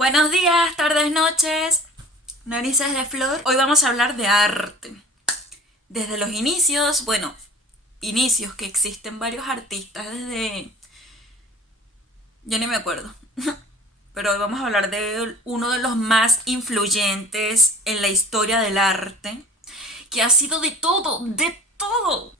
Buenos días, tardes, noches, narices de flor. Hoy vamos a hablar de arte. Desde los inicios, inicios que existen varios artistas desde... Ya ni me acuerdo. Pero hoy vamos a hablar de uno de los más influyentes en la historia del arte, que ha sido de todo, de todo.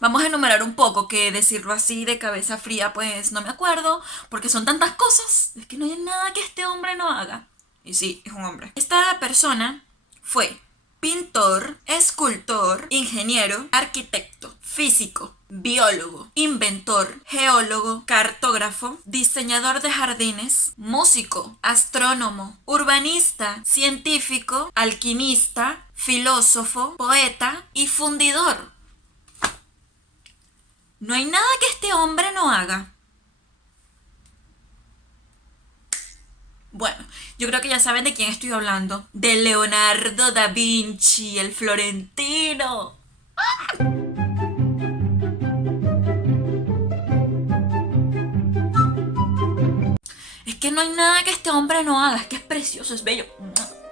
Vamos a enumerar un poco, que decirlo así de cabeza fría pues no me acuerdo, porque son tantas cosas, es que no hay nada que este hombre no haga. Y sí, es un hombre. Esta persona fue pintor, escultor, ingeniero, arquitecto, físico, biólogo, inventor, geólogo, cartógrafo, diseñador de jardines, músico, astrónomo, urbanista, científico, alquimista, filósofo, poeta y fundidor. No hay nada que este hombre no haga. Bueno, yo creo que ya saben de quién estoy hablando. De Leonardo da Vinci, el florentino. Es que no hay nada que este hombre no haga, es que es precioso, es bello.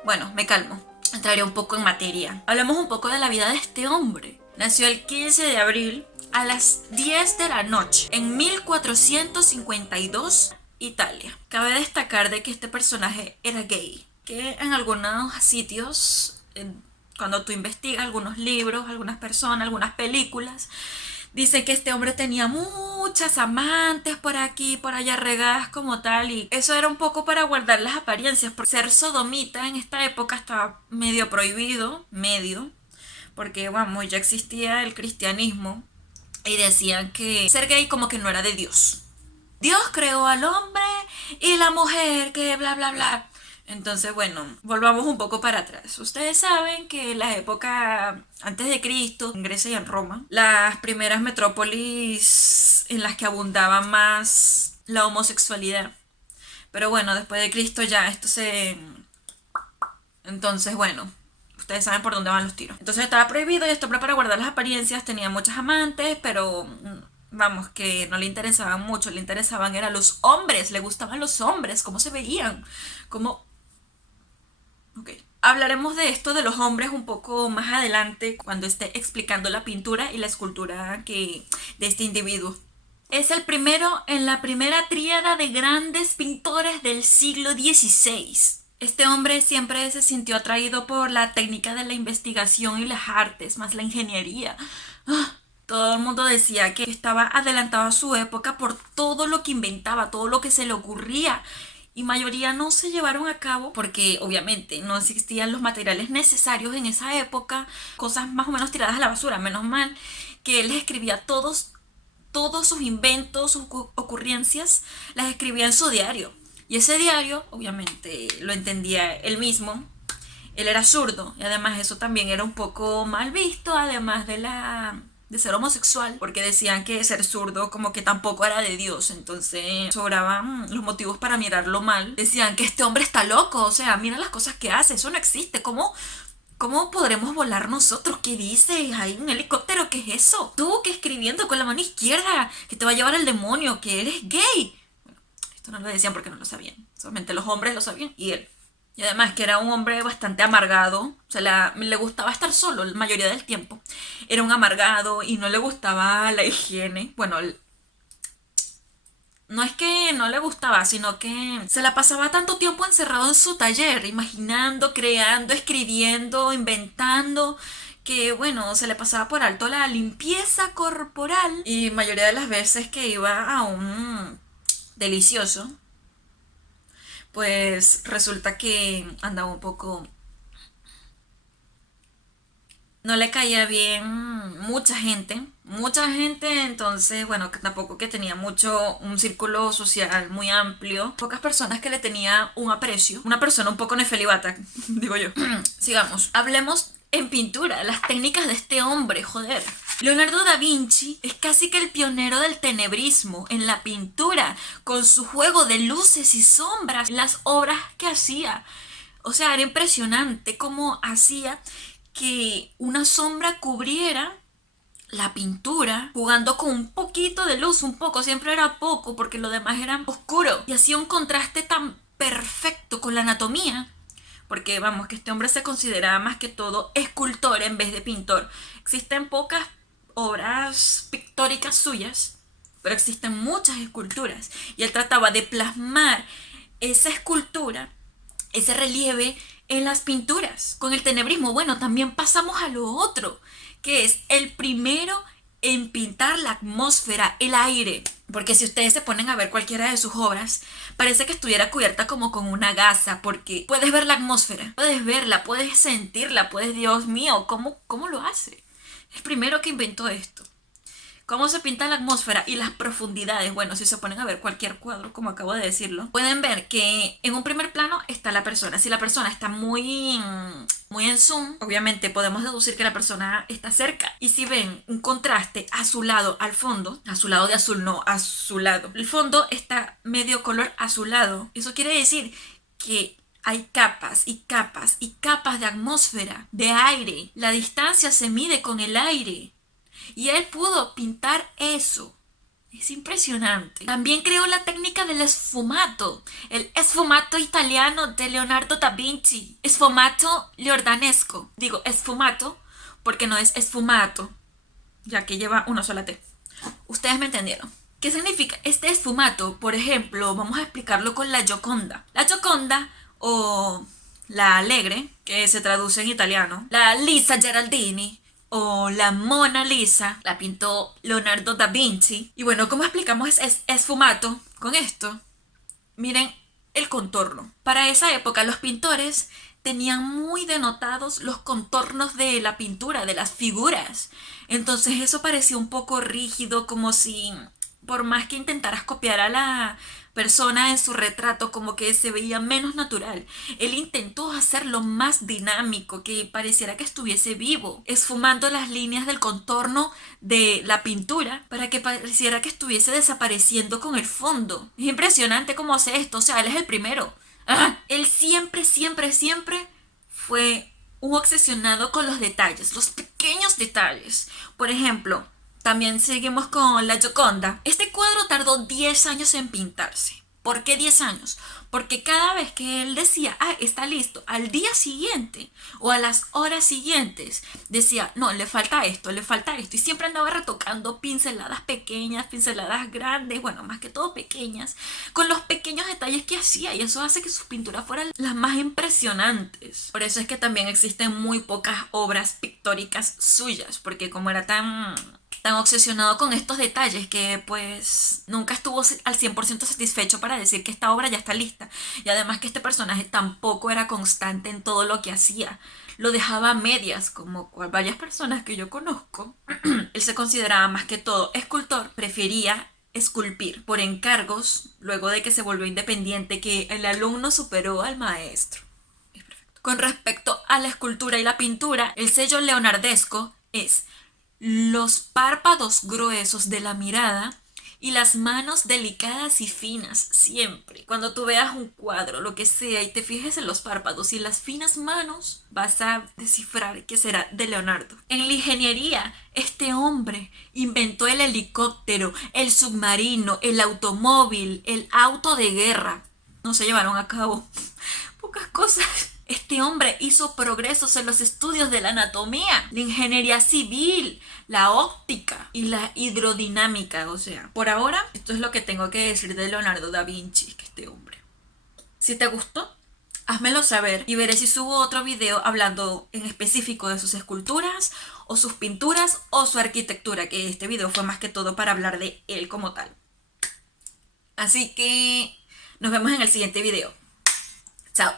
Bueno, me calmo. Entraré un poco en materia. Hablemos un poco de la vida de este hombre. Nació el 15 de abril a las 10 de la noche en 1452, Italia. Cabe destacar de que este personaje era gay, que en algunos sitios, cuando tú investigas algunos libros, algunas personas, algunas películas, dice que este hombre tenía muchas amantes por aquí, por allá regadas como tal, y eso era un poco para guardar las apariencias, porque ser sodomita en esta época estaba medio prohibido, porque vamos, ya existía el cristianismo y decían que ser gay como que no era de Dios. Dios creó al hombre y la mujer, que bla bla bla. Entonces, bueno, volvamos un poco para atrás. Ustedes saben que en la época antes de Cristo, en Grecia y en Roma, las primeras metrópolis en las que abundaba más la homosexualidad. Pero bueno, después de Cristo ya esto se... Entonces, bueno, ustedes saben por dónde van los tiros. Entonces estaba prohibido y esto para guardar las apariencias. Tenía muchas amantes, pero vamos, que no le interesaban mucho. Le interesaban eran los hombres. Le gustaban los hombres, cómo se veían, cómo... Ok. Hablaremos de esto de los hombres un poco más adelante cuando esté explicando la pintura y la escultura de este individuo. Es el primero en la primera tríada de grandes pintores del siglo XVI. Este hombre siempre se sintió atraído por la técnica de la investigación y las artes, más la ingeniería. Todo el mundo decía que estaba adelantado a su época por todo lo que inventaba, todo lo que se le ocurría. Y mayoría no se llevaron a cabo porque obviamente no existían los materiales necesarios en esa época, cosas más o menos tiradas a la basura. Menos mal que él les escribía todos sus inventos, sus ocurrencias, las escribía en su diario. Y ese diario, obviamente, lo entendía él mismo. Él era zurdo y además eso también era un poco mal visto, además de ser homosexual, porque decían que ser zurdo como que tampoco era de Dios, entonces sobraban los motivos para mirarlo mal. Decían que este hombre está loco, o sea, mira las cosas que hace, eso no existe, ¿cómo podremos volar nosotros? ¿Qué dices? ¿Hay un helicóptero? ¿Qué es eso? Tú que escribiendo con la mano izquierda, que te va a llevar al demonio, que eres gay. Esto no lo decían porque no lo sabían, solamente los hombres lo sabían y él. Y además que era un hombre bastante amargado, o sea, le gustaba estar solo la mayoría del tiempo. Era un amargado y no le gustaba la higiene. Bueno, no es que no le gustaba, sino que se la pasaba tanto tiempo encerrado en su taller, imaginando, creando, escribiendo, inventando, que bueno, se le pasaba por alto la limpieza corporal. Y mayoría de las veces que iba a un delicioso, pues resulta que andaba un poco... No le caía bien mucha gente, entonces, bueno, que tampoco que tenía un círculo social muy amplio, pocas personas que le tenía un aprecio, una persona un poco nefelibata, digo yo. Sigamos, hablemos en pintura, las técnicas de este hombre, joder. Leonardo da Vinci es casi que el pionero del tenebrismo en la pintura, con su juego de luces y sombras en las obras que hacía. O sea, era impresionante cómo hacía que una sombra cubriera la pintura, jugando con un poquito de luz, un poco, siempre era poco porque lo demás era oscuro, y hacía un contraste tan perfecto con la anatomía, porque vamos, que este hombre se consideraba más que todo escultor en vez de pintor. Existen pocas obras pictóricas suyas, pero existen muchas esculturas, y él trataba de plasmar esa escultura, ese relieve en las pinturas. Con el tenebrismo, bueno, también pasamos a lo otro, que es el primero en pintar la atmósfera, el aire. Porque si ustedes se ponen a ver cualquiera de sus obras, parece que estuviera cubierta como con una gasa, porque puedes ver la atmósfera, puedes verla, puedes sentirla, puedes, Dios mío, ¿cómo lo hace? El primero que inventó esto. Cómo se pinta la atmósfera y las profundidades. Bueno, si se ponen a ver cualquier cuadro, como acabo de decirlo, pueden ver que en un primer plano está la persona. Si la persona está muy en zoom, obviamente podemos deducir que la persona está cerca. Y si ven un contraste azulado al fondo, azulado de azul, no, azulado. El fondo está medio color azulado. Eso quiere decir que hay capas y capas y capas de atmósfera, de aire. La distancia se mide con el aire. Y él pudo pintar eso. Es impresionante. También creó la técnica del sfumato. El sfumato italiano de Leonardo da Vinci. Sfumato giordanesco. Digo sfumato porque no es sfumato, ya que lleva una sola T. Ustedes me entendieron. ¿Qué significa este sfumato? Por ejemplo, vamos a explicarlo con la Gioconda. La Gioconda, o la Alegre, que se traduce en italiano. La Lisa Geraldini, o la Mona Lisa, la pintó Leonardo da Vinci. Y bueno, ¿cómo explicamos esfumato con esto? Miren el contorno. Para esa época los pintores tenían muy denotados los contornos de la pintura, de las figuras. Entonces eso parecía un poco rígido, como si por más que intentaras copiar a la persona en su retrato, como que se veía menos natural. Él intentó hacerlo más dinámico, que pareciera que estuviese vivo, esfumando las líneas del contorno de la pintura para que pareciera que estuviese desapareciendo con el fondo. Es impresionante cómo hace esto, o sea, él es el primero. Él siempre fue un obsesionado con los detalles, los pequeños detalles. Por ejemplo, también seguimos con la Gioconda. Este cuadro tardó 10 años en pintarse. ¿Por qué 10 años? Porque cada vez que él decía, está listo, al día siguiente o a las horas siguientes, decía, no, le falta esto. Y siempre andaba retocando pinceladas pequeñas, pinceladas grandes, bueno, más que todo pequeñas, con los pequeños detalles que hacía. Y eso hace que sus pinturas fueran las más impresionantes. Por eso es que también existen muy pocas obras pictóricas suyas, porque como era tan obsesionado con estos detalles que pues nunca estuvo al 100% satisfecho para decir que esta obra ya está lista. Y además que este personaje tampoco era constante en todo lo que hacía. Lo dejaba a medias, como varias personas que yo conozco. Él se consideraba más que todo escultor, prefería esculpir por encargos luego de que se volvió independiente, que el alumno superó al maestro. Es perfecto. Con respecto a la escultura y la pintura, el sello leonardesco es los párpados gruesos de la mirada y las manos delicadas y finas, siempre. Cuando tú veas un cuadro, lo que sea, y te fijes en los párpados y las finas manos, vas a descifrar que será de Leonardo. En la ingeniería, este hombre inventó el helicóptero, el submarino, el automóvil, el auto de guerra. No se llevaron a cabo pocas cosas. Este hombre hizo progresos en los estudios de la anatomía, la ingeniería civil, la óptica y la hidrodinámica. O sea, por ahora, esto es lo que tengo que decir de Leonardo da Vinci, que este hombre. Si te gustó, házmelo saber y veré si subo otro video hablando en específico de sus esculturas o sus pinturas o su arquitectura, que este video fue más que todo para hablar de él como tal. Así que nos vemos en el siguiente video. Chao.